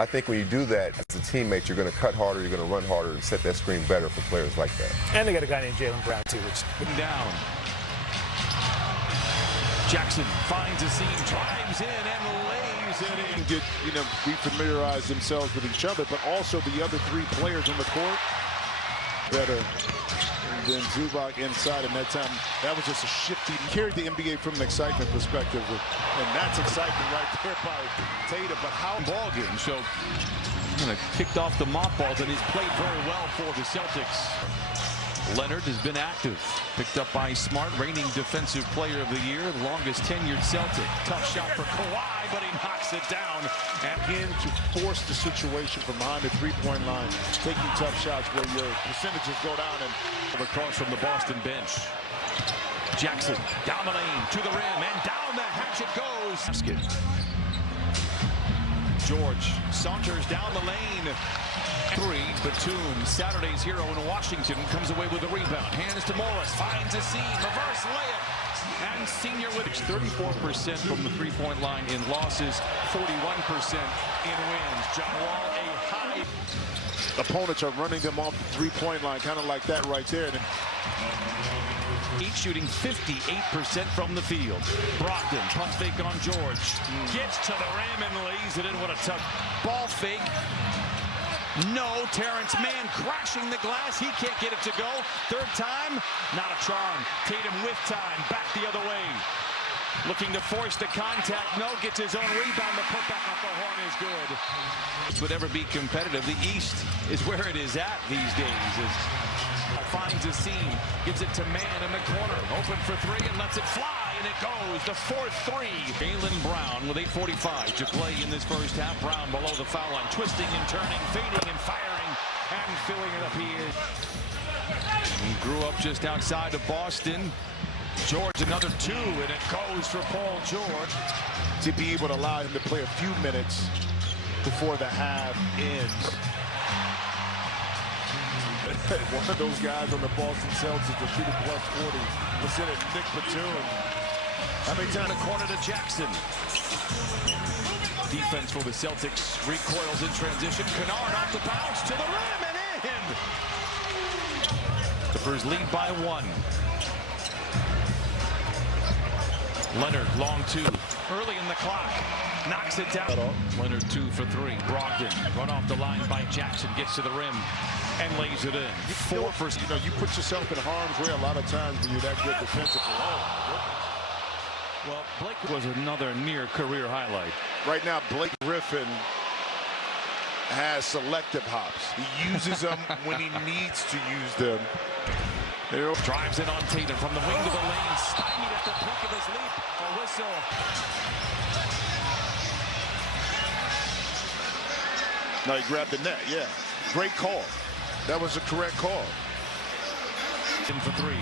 I think when you do that as a teammate, you're going to cut harder, you're going to run harder, and set that screen better for players like that. And they got a guy named Jaylen Brown, too. Down. Jackson finds a seam, drives in, and lays it in. Get, refamiliarize themselves with each other, but also the other three players on the court better than Zubac inside. And that time, that was just a shifty. He carried the NBA from an excitement perspective, and that's excitement right there by Tatum. But how ball game? So, kicked off the mop balls, and he's played very well for the Celtics. Leonard has been active, picked up by Smart, reigning defensive player of the year, the longest tenured Celtic. Tough shot for Kawhi, but he knocks it down. And again, to force the situation from behind the three-point line, taking tough shots where your percentages go down. And across from the Boston bench. Jackson down the lane to the rim, and down the hatch it goes. Basket. George saunters down the lane. Three, Batum, Saturday's hero in Washington, comes away with a rebound. Hands to Morris, finds a seam, reverse layup. And senior with 34% from the three-point line in losses, 41% in wins. John Wall, a high. Opponents are running them off the three-point line, kind of like that right there. Each shooting 58% from the field. Brogdon, pump fake on George. Gets to the rim and lays it in. What a tough ball fake. No, Terrence Mann crashing the glass. He can't get it to go. Third time, not a charm. Tatum with time, back the other way. Looking to force the contact. No, gets his own rebound. The putback off the horn is good. This would ever be competitive. The East is where it is at these days. Finds a seam, gives it to Mann in the corner. Open for three and lets it fly, and it goes. The 4-3. Jaylen Brown with 8:45 to play in this first half. Brown below the foul line, twisting and turning, fading and firing, and filling it up here. He grew up just outside of Boston. George another two, and it goes for Paul George. To be able to allow him to play a few minutes before the half ends. One of those guys on the Boston Celtics to shoot a +40 was in it, Nick Batum. How many times? The corner to Jackson. Defense for the Celtics recoils in transition. Kennard off the bounce to the rim and in. Clippers lead by 1. Leonard, long two, early in the clock, knocks it down. Leonard 2 for 3. Brogdon, run off the line by Jackson, gets to the rim and lays it in. 4 for. You put yourself in harm's way a lot of times when you're that good defensively. Well, Blake was another near career highlight. Right now, Blake Griffin has selective hops. He uses them when he needs to use them. Drives in on Tatum from the wing to the lane, stymied at the peak of his leap. A whistle. No, he grabbed the net, yeah. Great call. That was a correct call. In for 3.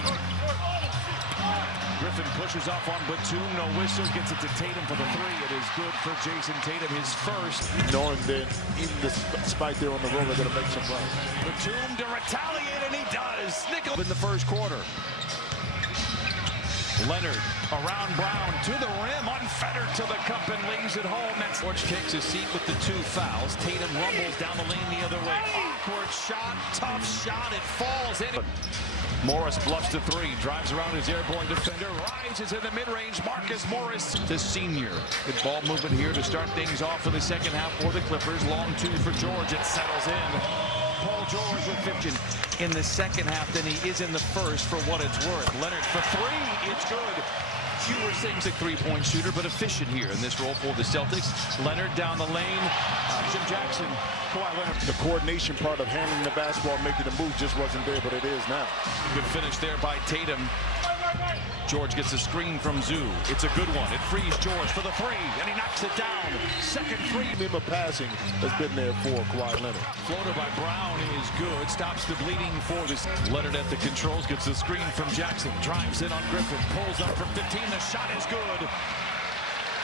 Griffin pushes off on Batum, no whistle, gets it to Tatum for the 3. It is good for Jason Tatum, his first. Knowing that even despite they're on the road, they're going to make some runs. Batum to retaliate, and he does. Nickel in the first quarter. Leonard around Brown to the rim, unfettered to the cup and lays it home. That's George takes a seat with the 2 fouls. Tatum rumbles down the lane the other way. Awkward shot, tough shot, it falls in. Morris bluffs to 3, drives around his airborne defender, rises in the mid-range. Marcus Morris, the senior. Good ball movement here to start things off for the second half for the Clippers. Long 2 for George, it settles in. Paul George with 15 in the second half than he is in the first for what it's worth. Leonard for 3, it's good. You were saying a 3-point shooter, but efficient here in this role for the Celtics. Leonard down the lane. Jim Jackson, Kawhi Leonard. The coordination part of handling the basketball, making the move just wasn't there, but it is now. Good finish there by Tatum. George gets a screen from Zoo. It's a good one. It frees George for the 3, and he knocks it down. Second 3. Of passing has been there for Kawhi Leonard. Floater by Brown is good. Stops the bleeding for this. Leonard at the controls, gets the screen from Jackson. Drives in on Griffin. Pulls up from 15. The shot is good.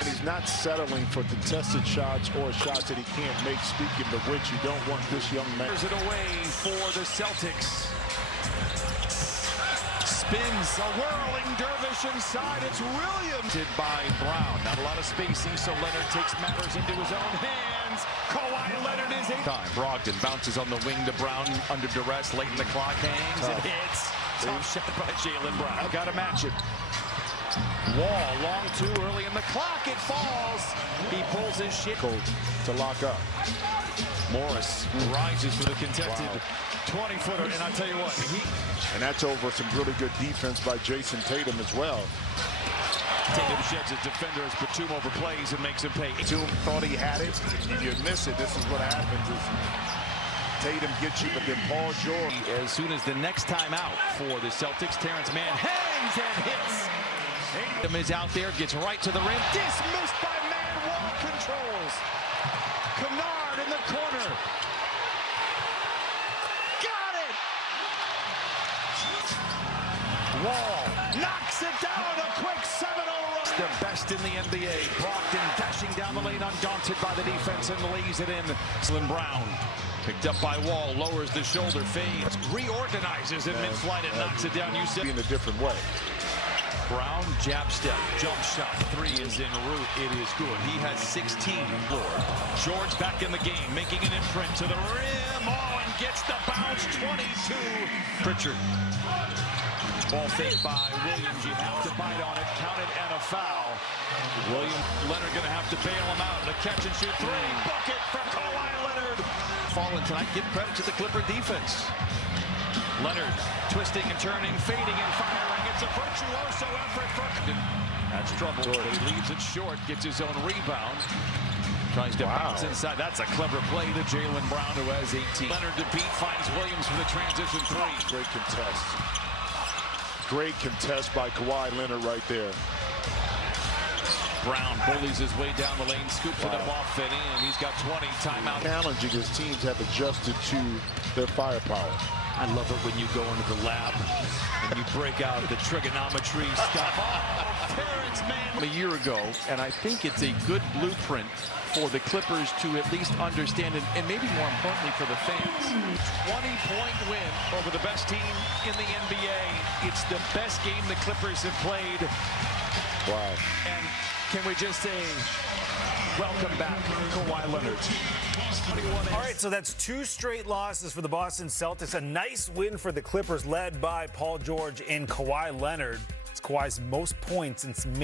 And he's not settling for contested shots or shots that he can't make, speaking of which you don't want this young man. There's it away for the Celtics. Spins a whirling dervish inside. It's Williams by Brown. Not a lot of spacing, so Leonard takes matters into his own hands. Kawhi Leonard. his 8th time. Brogdon bounces on the wing to Brown under duress. Late in the clock, hangs and hits. Tough shot by Jaylen Brown. Got to match it. Wall, long two early in the clock. It falls. He pulls his shit. To lock up. Morris rises for the contested 20-footer. And I'll tell you what, and that's over some really good defense by Jason Tatum as well. Tatum sheds his defenders, Batum overplays and makes him pay. Batum thought he had it, and you miss it. This is what happens. Is Tatum gets you, but then Paul George. As soon as the next time out for the Celtics, Terrence Mann hangs and hits. Tatum is out there, gets right to the rim. Dismissed by Mann. Wall controls. Kennard in the corner. Got it. Wall knocks it down. A quick 7-0 run. The best in the NBA. Brogdon dashing down the lane, undaunted by the defense, and lays it in. Jaylen Brown picked up by Wall, lowers the shoulder, fades, reorganizes in mid-flight and knocks it down. You said in a different way. Brown, jab step, jump shot, three is en route. It is good. He has 16 floor. George back in the game, making an imprint to the rim. Oh, and gets the bounce. 22. Pritchard. Ball fake by Williams. You have to bite on it. Count it and a foul. Leonard going to have to bail him out. The catch and shoot three. Bucket for Kawhi Leonard. Fallen tonight. Give credit to the Clipper defense. Leonard twisting and turning, fading and firing. It's a virtuoso effort for. That's trouble. He leaves it short, gets his own rebound. Tries to bounce inside. That's a clever play to Jaylen Brown, who has 18. Leonard to beat, finds Williams for the transition three. Great contest. Great contest by Kawhi Leonard right there. Brown bullies his way down the lane, scoops it up off and in. He's got 20 timeout. Challenging his teams have adjusted to their firepower. I love it when you go into the lab and you break out the trigonometry stuff. Oh, Terrence Mann. A year ago, and I think it's a good blueprint for the Clippers to at least understand, and maybe more importantly for the fans. 20-point win over the best team in the NBA. It's the best game the Clippers have played. Wow. And can we just say, welcome back, Kawhi Leonard. All right, so that's 2 straight losses for the Boston Celtics. A nice win for the Clippers, led by Paul George and Kawhi Leonard. It's Kawhi's most points since